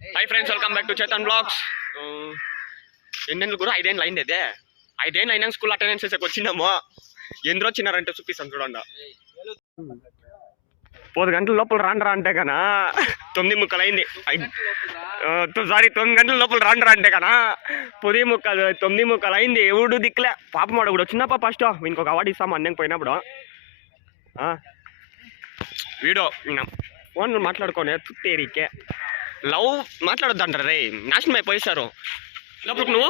Hi friends, welcome back to Chetan Vlogs. ఎన్నెళ్ళు కూడా 5 ఏళ్ళు అయింది. అదే 5 ఏళ్ళు అయినా స్కూల్ అటెండెన్స్ చేసేకి వచ్చినాము. ఎందులో వచ్చినారంటే చూపిస్తాను చూడండి. 10 గంటల లోపల రాండ్రా అంటే కనా 9:30 అయింది. సారీ 9 గంటల లోపల రాండ్రా అంటే కనా 9:30 అయింది. ఎవడు దిక్కులే పాపం వాడు కూడా వచ్చినప్ప ఫస్ట్ ఇంకొక అవార్డు ఇస్తాము అన్నం పోయినప్పుడు. వీడో ఫోన్ మాట్లాడుకోనే తుట్టేరికే లవ్ మాట్లాడొద్దంటారు రే, నాశనం అయిపోయేసారు. లోపలికి నువ్వు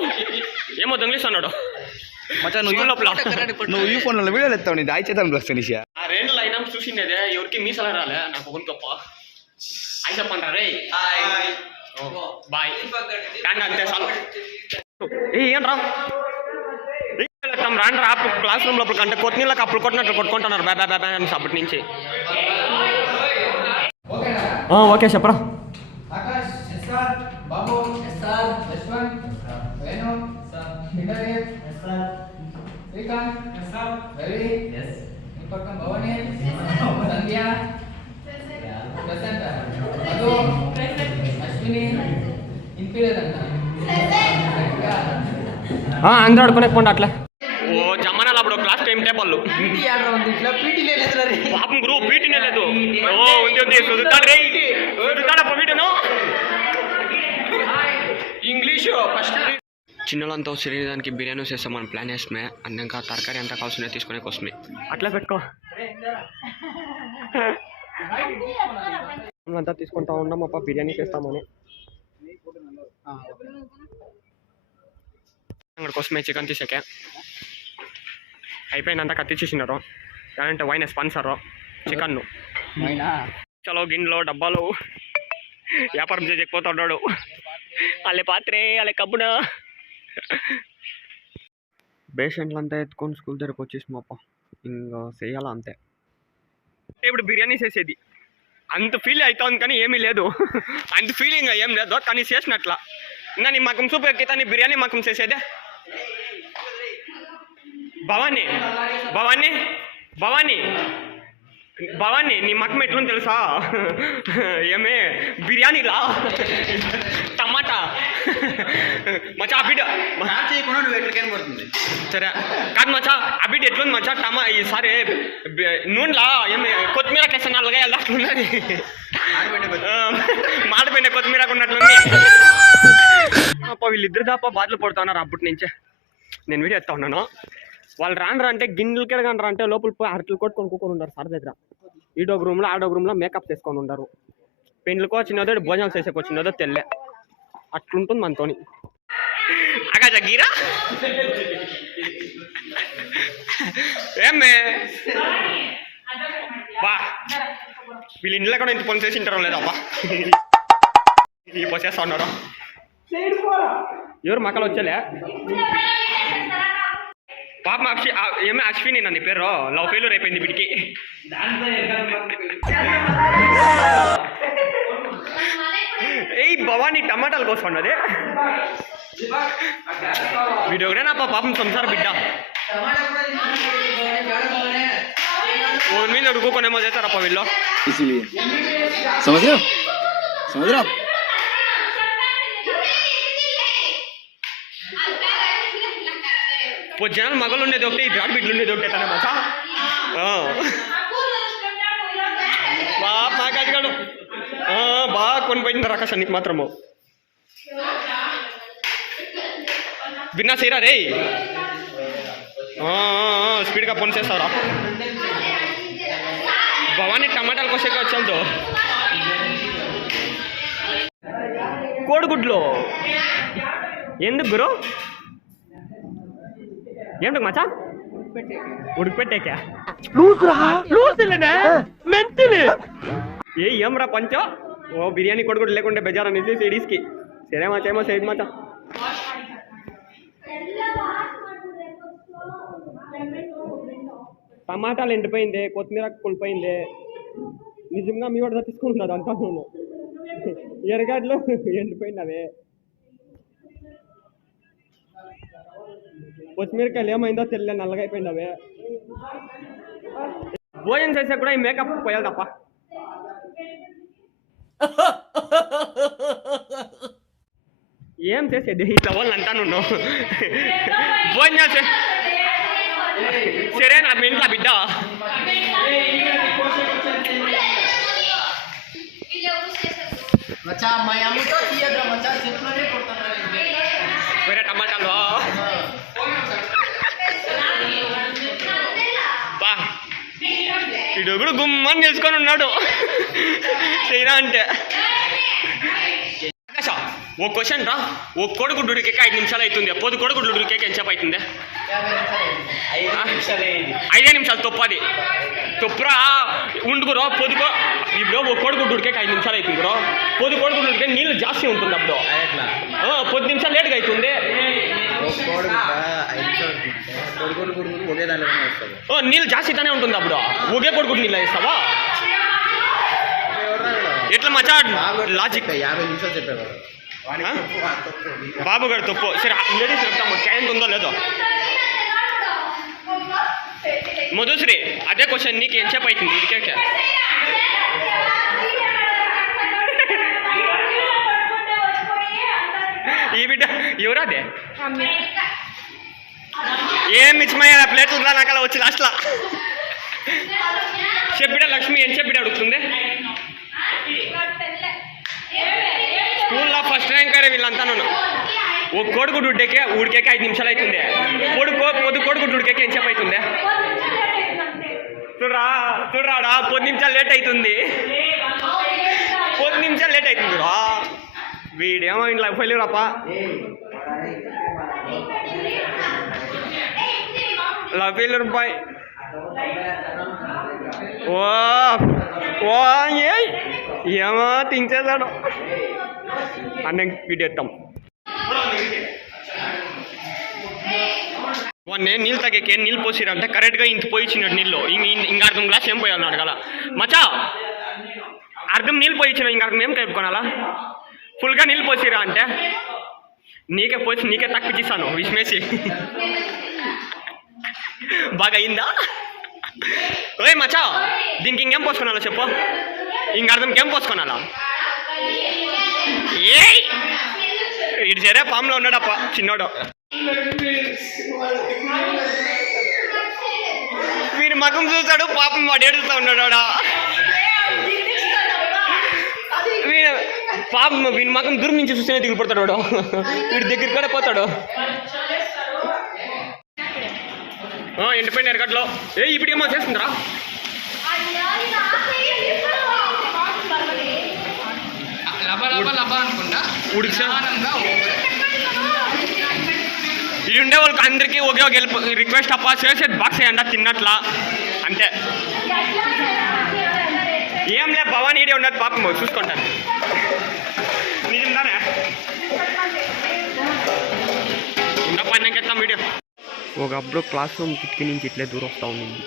ఏమో దొంగిలిస్తున్నాడు నువ్వు ఈ ఫోన్ వీడియోలు ఎత్తావు నీ దాయి చేద్దాం నిషా ఆ రెండు లైన్ చూసిండేదే ఎవరికి మీసలా రాలే నాకు ఒక గొప్ప అయి చెప్పంటారా రే బాయ్ కానీ అంతే సార్ ఏం రా రాండి రా క్లాస్ రూమ్ లోపల కంటే కొత్తిమీళ్ళకి అప్పుడు కొట్టినట్లు కొట్టుకుంటున్నారు బాబా బాబా అని అప్పటి నుంచి. ఓకే చెప్పరా. ఆకాష్ ఎస్ఆర్ బాబు ఎస్ఆర్ యశ్వంత్ వేణు హిడరియత్ SR Srikanth SR Ravi S ఇంపక్కం భవాని సంధ్య ప్రెసెంట్ మధు అశ్విని ఇంపిలేదంట అందరూ ఆడుకునేకుండా అట్లా ఓ జమ్మనాలు అప్పుడు class time table PT order ఉంది ఇట్లా పీటీ లేదు పాపం గ్రూప్ పీటీనే లేదు. ఓ ఉంది ఉంది చదువుతాడు రే చదువుతాడప్ప వీడును ఇంగ్లీషు ఫస్ట్. చిన్నలంతా శరీరానికి బిర్యానీ చేస్తాం మనం ప్లాన్ చేస్తామే అన్నాక తరకారీ అంతా కావాల్సిన తీసుకునే కోసమే అట్లా పెట్టుకో అంతా తీసుకుంటా ఉన్నాం అప్ప బిర్యానీ చేస్తామని. అంగడి కోసమే చికెన్ తీసాకే అయిపోయిందంతా కత్తిచ్చేసినారు. అంటే వైన్ స్పాన్సర్ చికెన్ను చలో గిన్నెలో డబ్బాలు వ్యాపారం చేయకపోతా ఉన్నాడు. అల్లే పాత్రే అల్లే కబ్బున పేషెంట్లు అంతా ఎత్తుకొని స్కూల్ దగ్గరకు వచ్చేసి అప్ప ఇంకా చేయాలా అంతే. ఇప్పుడు బిర్యానీ చేసేది అంత ఫీల్ అవుతుంది కానీ ఏమీ లేదు, అంత ఫీలింగ్ ఏం లేదు కానీ చేసినట్లా. ఇంకా నీ మకం సూపు ఎక్కితే నీ బిర్యానీ మకం చేసేదే. భవానీ భవానీ భవానీ భవానీ నీ మకం ఎట్లుంది తెలుసా? ఏమే బిర్యానీలా టమాటా మచా అబిడ్ చేయకుండా నువ్వు ఎక్కడికైనా పడుతుంది సరే కాదు మచా అబిడ్ ఎట్లుంది మచా టమా ఈసారి నూనెలా ఏమి కొత్తిమీర కేసా నల్లగా అట్లున్నది మాడిపోయిన కొత్తిమీర ఉన్నట్లుంది. అప్ప వీళ్ళిద్దరు దాప బాధలు పడుతున్నారు అప్పటి నుంచే. నేను వీడియో ఎత్తా ఉన్నాను. వాళ్ళు రాండ్రా అంటే గిన్నెలకి ఎడగండ్రా అంటే లోపల పోయి అరట్లు కొట్టుకొని కూకొని ఉంటారు సార్ దగ్గర. ఈడొక రూమ్లో ఆడొక రూమ్లో మేకప్ చేసుకొని ఉంటారు. పెండ్లకో వచ్చినదో భోజనాలు చేసేకి వచ్చినదో తెల్లే అట్లుంటుంది మనతోని. అగా జగ్గీరా ఏమే బా వీళ్ళు ఇంట్లో కూడా ఇంత పని చేసి ఉంటారో లేదబ్బా ఈ పొసేస్తా ఉన్నారు. ఎవరు మక్కలు వచ్చేలే పాప ఏమే అశ్విని నన్ను పేరు లవ్ ఫెయిల్యూర్ అయిపోయింది వీడికి. ఏయ్ భవానీ టమాటాలు కోసుకున్నది వీడు ఎవరైనా పాపం సంసార బిడ్డ మీద ఉడుకోనేమో చేస్తారప్ప వీళ్ళు. సముద్రం సముద్రం జనాలు మగలు ఉండేది ఒకటి బ్రాడ్ బిడ్లు ఉండేది ఒకటే తన మసా బాగా అడిగాడు బాగా కొనిపోయింది ఆకాశానికి మాత్రము. విన్నా చేయరా రే స్పీడ్గా ఫోన్ చేస్తారా. భవానీ టమాటాలు కోసేక వచ్చాంతో కోడిగుడ్లు ఎందుకు గురు ఏంటి మచ్చా ఉడికిపెట్టాక ఏం రా పంచో ఓ బిర్యానీ కొడుకుడు లేకుంటే బెజార్ అనేసి సిడీస్కి సరే మచ్చేమో సైడ్ మచ్చా. టమాటాలు ఎండిపోయింది, కొత్తిమీర కులిపోయింది. నిజంగా మీ వాడు తీసుకుంటున్నది అంతా ఎరగడ్లు ఎండిపోయింది. అవే కొత్తిమీరకాయలు ఏమైందో తెల్ల నల్లగా అయిపోయింది. అవే భోజనం చేసే కూడా ఈ మేకప్ పోయాలి తప్ప ఏం చేసేది ఇట్లా వాళ్ళు అంటాను ఫోన్ చేసే సరే నా మీ ఇంట్లో బిడ్డ మచ్చా మా అమ్మతో తీయద్రా మచ్చా చెట్లోనే కొడుతున్నారు వేరే టమాటాలు బా ఇడు కూడా గుమ్మని తెలుసుకొని ఉన్నాడు చైనా అంటే ఓ క్వశ్చన్ రా ఓ కోడిగుడ్డు ఉడికేక 5 నిమిషాలు అవుతుంది పొద్దు కోడిగుడ్డు ఉడికేక ఎంతసేపు అవుతుంది 5 నిమిషాలు తొప్పది తొప్పురా ఉండుకురో పొద్దుకో ఇప్పుడు ఓ కోడిగుడ్డు ఉడికేక 5 నిమిషాలు అవుతుంది రో పొద్దు కోడిగుడ్డు ఉడికే నీళ్ళు జాస్తి ఉంటుంది అప్పుడు 10 నిమిషాలు లేట్గా అవుతుంది నీళ్ళు జాస్తిగానే ఉంటుంది అప్పుడు ఒకే కోడిగుడ్డు నీళ్ళు వేస్తావా ఎట్లా మచ్చా లాజిక్ 50 నిమిషాలు చెప్పారు బాబు గారు తప్పు సరే లేడీస్ చెప్తాము క్యారెంట్ ఉందో లేదో మధుశ్రీ అదే క్వశ్చన్ నీకు ఎంతసేపు అవుతుంది ఇదికే ఈ బిడ్డ ఎవరాదే ఏం మిచ్చమయ్యా ప్లేట్ ఉందా నాకు అలా వచ్చి లాస్ట్లా చెప్పిడ లక్ష్మి ఏం చెప్పిడ అడుగుతుంది స్కూల్లో ఫస్ట్ ర్యాంక్ అరే వీళ్ళంతా నన్ను ఓ కోడిగుడ్డు ఉడికేక 5 నిమిషాలు అవుతుంది పొద్దు కోడిగుడ్డు ఉడికేక ఎంతసేపు అవుతుంది చూడరాడా 10 నిమిషాలు లేట్ అవుతుంది 10 నిమిషాలు లేట్ అవుతుంది రా వీడేమో ఇంట్లో ఫెయిల్యూర్ అప్ప ఫెయిల్యూర్ బాయ్ ఓ ఏమో థింక్ చేశాడు అన్న వీడేస్తాం వాడిని నీళ్ళు తగ్గకే నీళ్ళు పోసిరంటే కరెక్ట్గా ఇంత పోయిచ్చినాడు నీళ్ళు ఇంక అర్థం గ్లాస్ ఏం పోయాలి అడగాల మచ్చా అర్థం నీళ్ళు పోయిచ్చినావు ఇంక అర్థం ఏం కలుపుకోనాలా ఫుల్గా నీళ్ళు పోసిరా అంటే నీకే పోసి నీకే తక్కువచ్చిస్తాను విస్మేసి బాగా అయిందా ఓయ్ మచ్చా దీనికి ఇంకేం పోసుకున్నాలో చెప్పు ఇంక అర్థంకి ఏం పోసుకున్నాలా ఏ ఇటు సరే పాములో ఉన్నాడప్ప చిన్నోడు వీడి మగం చూస్తాడు పాపం వాడు ఏడుస్తూ ఉన్నాడా పాపం వీడి మగం దూరం నుంచి చూస్తేనే దిగిపోతాడు వాడు వీడి దగ్గరికి కూడా పోతాడు ఎండిపోయిన ఎరగట్లో ఇప్పుడు ఏమో చేస్తుందిరా ఇది ఉండే వాళ్ళకి అందరికీ ఒకే ఒక రిక్వెస్ట్ అప్ప చేసేది బాక్స్ వేయండి తిన్నట్లా అంతే ఏం లే భవానీ ఈడే ఉన్నది పాపం చూసుకుంటాను నిజంగానే ఇంకా పన్నెంకెత్తాం వీడియో ఒకప్పుడు క్లాస్ రూమ్ కిటికీ నుంచి ఇట్లే దూరం వస్తూ ఉంది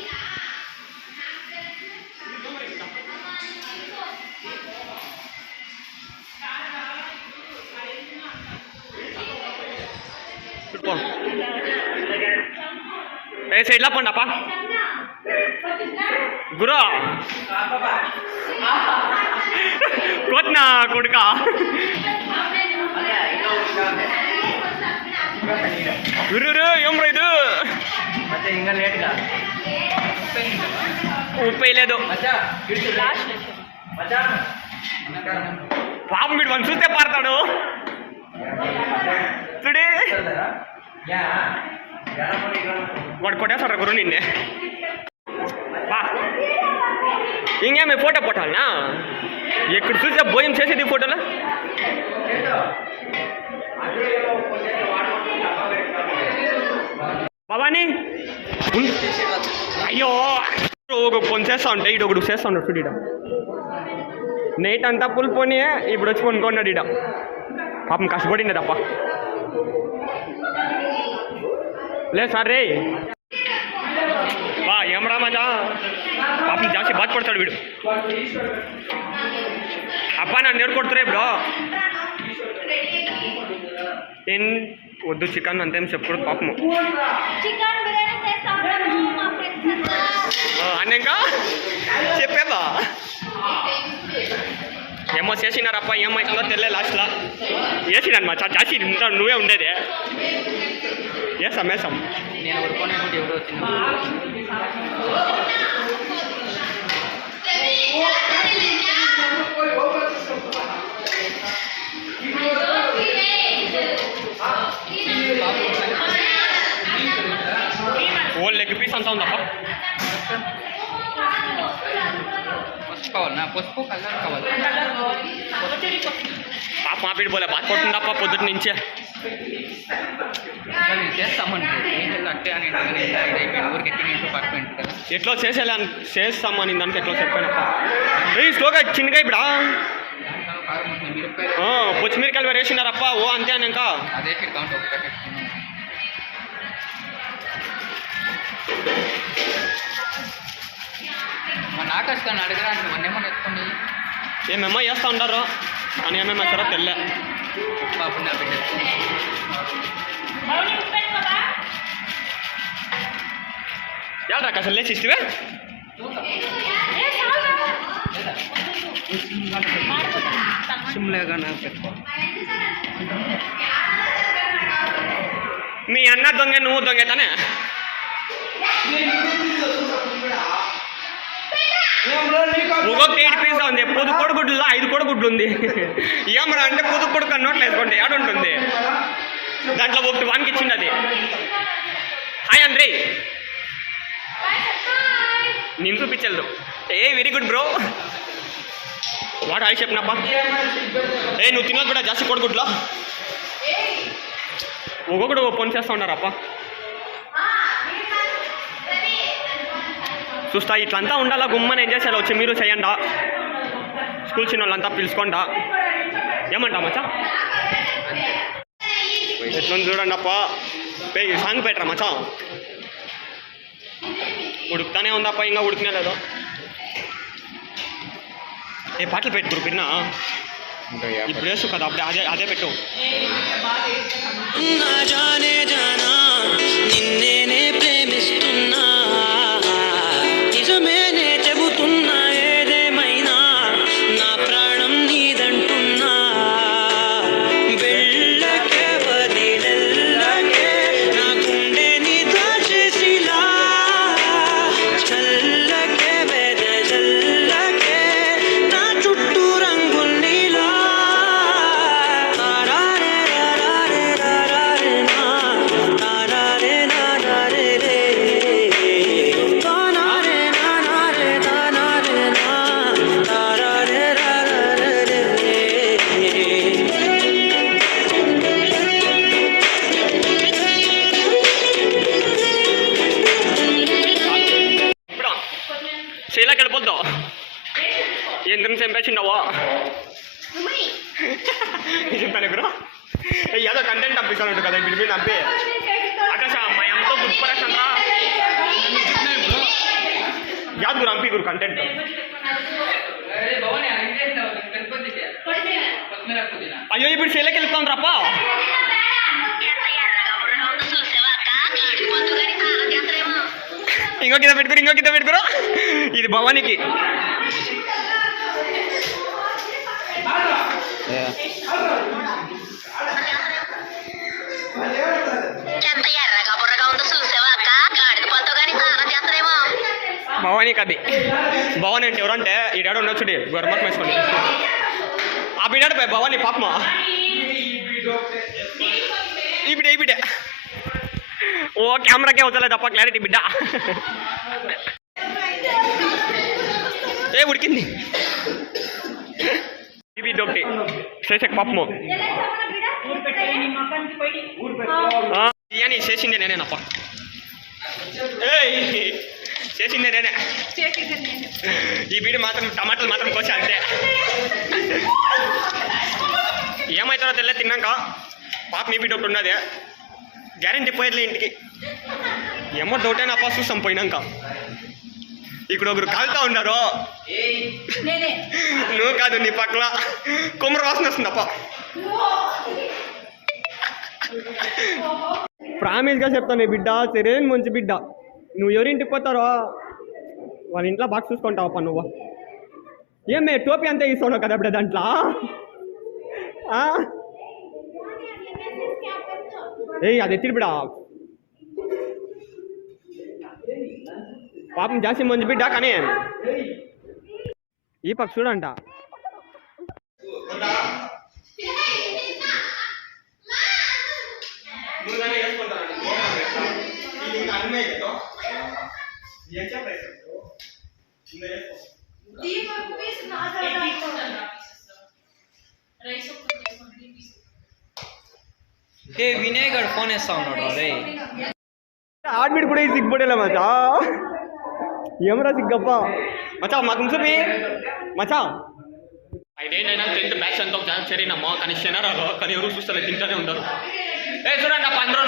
ఏ సైడ్లా పండప్ప గురు కొట్నా కొడుక గురు ఏం రా ఇది ఉప్పు వేయలేదు పాపం వీడు మనం చూస్తే పారుతాడు చూడే వాడు కొట్టేస్తాడు గురు నిన్నే ఇంకేమే ఫోటో కొట్టాలనా ఎక్కడ చూసా భోజనం చేసేది ఫోటోలో భవానీ అయ్యో ఒక పొని చేస్తా ఉంటా ఇటు ఒకటి చేస్తా ఉన్నాడు చూడు ఇడ నైట్ అంతా పుల్ పోనీ ఇప్పుడు వచ్చి కొనుక్కున్నాడు ఇడ పాపం కష్టపడింది తప్ప లేదు సార్ రే బా ఏం రామాజా పాపం జాస్తి బాధపడతాడు వీడు అప్ప నన్ను నేరు కొడుతురే ఇప్పుడు ఏం వద్దు చికెన్ అంతేం చెప్పకూడదు పాపము అన్నంగా చెప్పేవా ఏమో చేసినారప్ప ఏమవుతుందో తెలియదు లాస్ట్లో వేసినాను మా జాసి ఇంట్లో నువ్వే ఉండేది వేసాం వేసాం. నేను ఊరుకొని ఎవరు వచ్చింది ఓ లెగ్ పీస్ అంతా ఉందప్ప. పసుపు కావాలన్నా పసుపు కలర్ కావాలి పాప మా పీడి పోలే బాగా కొట్టిందప్ప పొద్దుటి నుంచే. అసలు చేస్తామండి అంటే అని ఊరికి ఎక్కి పర్ఫెక్ట్ కదా ఎట్లో చేస్తామని దానికి ఎట్లో చెప్పానప్ప. ఏ స్లోగా చిన్నగా ఇప్పుడు పచ్చిమిరకాయలు వేరేసినారప్ప. ఓ అంతే అని ఇంకా అదే కౌంట్ ఒక ప్యాకెట్ మన ఆకాశాన్ని అడగడానికి మొన్నేమో ఎత్తుకోండి ఏమేమో చేస్తూ ఉంటారు అని ఏమేమో వేస్తారో తెల్లే పాప నా బిడ్డ యాడ్రాక అసలు లేచి ఇస్తే సిమ్లేగా నాకు పెట్టుకో మీ అన్న దొంగ నువ్వు దొంగ తానే. ఒక్కొక్క 8 పీస్ ఉంది. పొద్దు కొడుగుడ్లలో 5 కొడుగుడ్లు ఉంది. ఏమరా అంటే పొద్దు కొడుకు నోట్లు వేసుకోండి ఏడుంటుంది దాంట్లో ఒకటి వానికి ఇచ్చింది అది. హాయ్ అండ్రీ నేను చూపించలేదు. వెరీ గుడ్ బ్రో వాడు హాయ్ చెప్పినప్ప. నువ్వు తినదు కూడా జాస్తి కొడుగుడ్లో ఒక్కొక్కడు పని చేస్తూ ఉన్నారప్ప. చూస్తా ఇట్లంతా ఉండాలా గుమ్మని ఏం చేసేలా వచ్చి మీరు చేయండా. స్కూల్ చిన్న వాళ్ళంతా పిలుచుకోండా. ఏమంటా మచ్చా ఎట్లుంది చూడండి అప్ప. సాంగ్ పెట్టరా మచ్చా. ఉడుకుతానే ఉందప్ప ఇంకా ఉడికినే లేదు. పాటలు పెట్టు పిన్నా ఇప్పుడు వేసు కదా అప్పుడే అదే అదే పెట్టు. నిన్నే ప్రేమిస్తున్నా నిజమేనే చెబుతున్నా ఏదేమైనా నా ప్రాణం నీదంటున్నా వెళ్ళకే వదిలెల్లకే నా గుండె నీ దాచేసిలా చల్లకే వెదజల్లకే నా చుట్టూ రంగుల్నిలా తారారే రారే రారే నా తారారే నారే రే తానారే నారే తానారే నా తారారే రారే రే. ఇప్పుడు శైలాకి వెళ్ళిపోద్దాం. ఎందుకు చంపేసిండవా చెప్పాను ఇప్పుడు ఏదో కంటెంట్ పంపిస్తాను కదా ఇప్పుడు మీరు పంపి ఆకాశ మా అమ్మతో గుడ్ పరేషన్ రా యాద్ గురు పంపి గురు కంటెంట్. అయ్యో ఇప్పుడు శైలకి వెళ్తాను రాప్ప. ఇంకో కింద పెట్టుకురు ఇది భవానికి. భవానికి అది భవాని అంటే ఎవరంటే ఈ డాడీ ఉండొచ్చుడి గవర్నమెంట్ వేసుకోండి ఆ బిడ్డ భవాని పాపమా ఈ బిడ్డ ఓ కెమెరాకే వదలలేదు తప్ప క్లారిటీ బిడ్డ. ఉడికింది ఈ బిడ్డ ఒకటి శేషక్ పాపము బిర్యానీ చేసిందే నేనేనప్ప. చేసిందే నేనే. ఈ బీడి మాత్రం టమాటాలు మాత్రం కోసా అంతే. ఏమవుతారో తెల్ల తిన్నాక పాప మీ బిడ్డ ఒకటి ఉన్నది గ్యారెంటీ పోయేట్లే ఇంటికి. ఏమో డౌటేనప్ప చూస్తాం పోయినాక. ఇక్కడ ఒకరు కాలుతా ఉన్నారు. నువ్వు కాదు నీ పక్కల కొమ్మర వాసన వస్తుందప్ప. ప్రామిస్గా చెప్తాను బిడ్డ సరైన మంచి బిడ్డ. నువ్వు ఎవరింటికి పోతారో వాళ్ళ ఇంట్లో బాగా చూసుకుంటావప్ప నువ్వు. ఏమే టోపీ అంతా ఇస్తున్నావు కదా బిడ్డ దాంట్లో. ఏయ్ అది ఎత్తిడి బిడా పాపం జాస్తి మంచి బిడ్డ కానీ ఈ పక్క చూడంట ఏ వినేగడ్ ఫోన్ వేస్తా ఉన్నాడు రే ఆడ్మిట్ కూడా సిగ్గుపడేలా మచా ఏమరా సిగ్గప్ప మచా మాకు చూపి మచా ఐదేళ్ళైనా 10th బ్యాచ్ అంతా ఒక జాబ్ చేరినమ్మా కానీ శనరాలో కానీ ఎవరు చూస్తారు తింటూనే ఉంటారు ఏ చూడండి అప్ప అందరూ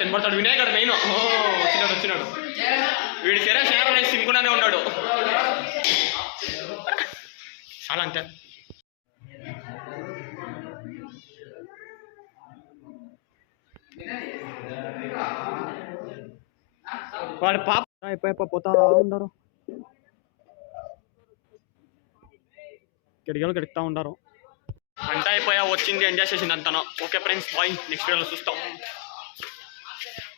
తినబడతాడు వినాయకుడు మెయిన్ వచ్చినాడు వీడి శరీర శనరాలు తినుకుండానే ఉన్నాడు చాలా అంతే వాడు పాప అయిపోయి పోతా ఉన్నారు కిడికితా ఉంటారు అంతా అయిపోయా వచ్చింది ఎంజాయ్ చేసింది అంతను ఓకే ఫ్రెండ్స్ బాయ్ నెక్స్ట్ వీడియోలో చూస్తాం